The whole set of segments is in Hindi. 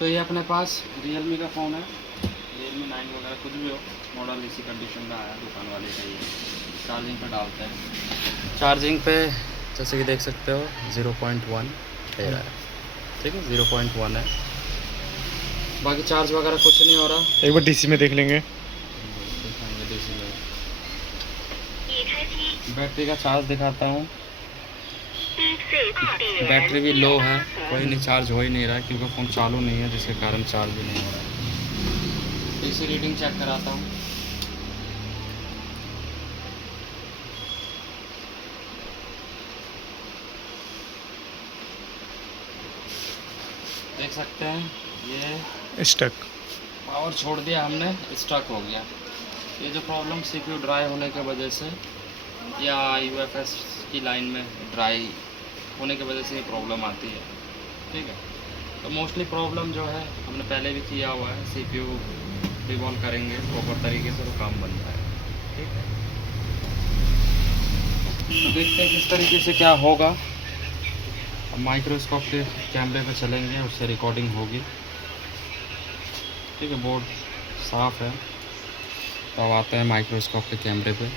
तो ये अपने पास Realme का फ़ोन है, Realme 9 वगैरह कुछ भी हो, मॉडल इसी कंडीशन में आया दुकान वाले का ही। चार्जिंग पे डालते हैं, चार्जिंग पे जैसे कि देख सकते हो 0.1 दे रहा है, ठीक है 0.1 है, बाकी चार्ज वगैरह कुछ नहीं हो रहा। एक बार डीसी में देख लेंगे। दिखाएंगे डीसी में, बैटरी का चार्ज दिखाता हूँ। बैटरी भी लो है, कोई नहीं चार्ज हो ही नहीं रहा है क्योंकि फ़ोन चालू नहीं है, जिसके कारण चार्ज भी नहीं हो रहा है। डीसी रीडिंग चेक कराता हूँ। देख सकते हैं ये स्टक पावर छोड़ दिया हमने, स्टक हो गया। ये जो प्रॉब्लम सीपीयू ड्राई होने की वजह से या यूएफएस की लाइन में ड्राई होने की वजह से ये प्रॉब्लम आती है, ठीक है। तो मोस्टली प्रॉब्लम जो है हमने पहले भी किया हुआ है, सीपीयू रिवॉल्व करेंगे प्रॉपर तरीके से तो काम बन जाएगा, ठीक है। तो देखते हैं किस तरीके से क्या होगा। अब माइक्रोस्कोप के कैमरे पे चलेंगे, उससे रिकॉर्डिंग होगी, ठीक है। बोर्ड साफ़ है, तो अब आते हैं माइक्रोस्कोप के कैमरे पे।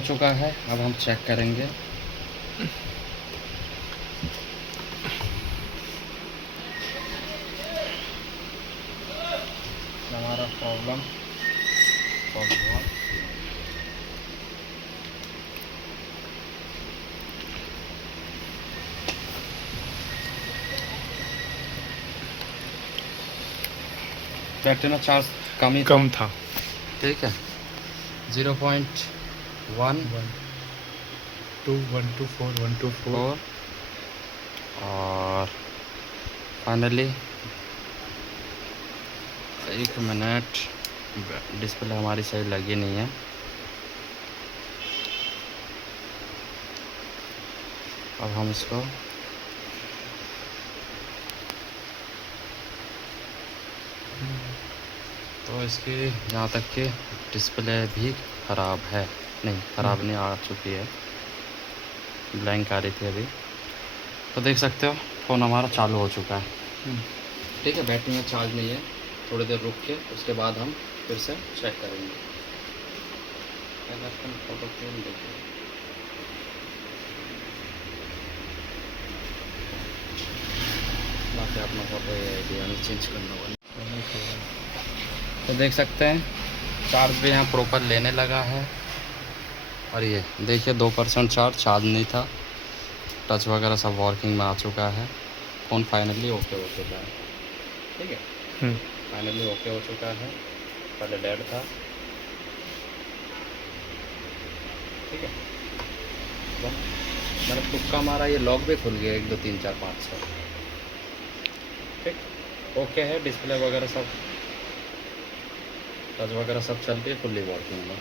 हो चुका है, अब हम चेक करेंगे। हमारा प्रॉब्लम सॉल्व हुआ। बैटरी में चार्ज कम था, ठीक है। 0.1 124 और फाइनली 1 मिनट, डिस्प्ले हमारी सही लगी नहीं है। अब हम इसको तो इसकी यहाँ तक कि डिस्प्ले भी ख़राब है, नहीं ख़राब नहीं, आ चुकी है, ब्लैंक आ रही थी अभी। तो देख सकते हो फ़ोन हमारा चालू हो चुका है, ठीक है। बैटरी में चार्ज नहीं है, थोड़ी देर रुक के उसके बाद हम फिर से चेक करेंगे। फोटो क्यों नहीं देखिए, बाकी अपना फोटो ये चेंज करना होगा। तो देख सकते हैं चार्ज भी यहाँ प्रॉपर लेने लगा है। और ये देखिए 2% चार्ज नहीं था, टच वगैरह सब वर्किंग में आ चुका है। फ़ोन फाइनली ओके हो चुका है, ठीक है। फाइनली ओके हो चुका है, पहले डेड था, ठीक है। मैंने तुक्का मारा, ये लॉक भी खुल गया 1 2 3 4 5 6, ठीक। ओके है, डिस्प्ले वगैरह सब, टच वगैरह सब चल रही है, फुल्ली वर्किंग में।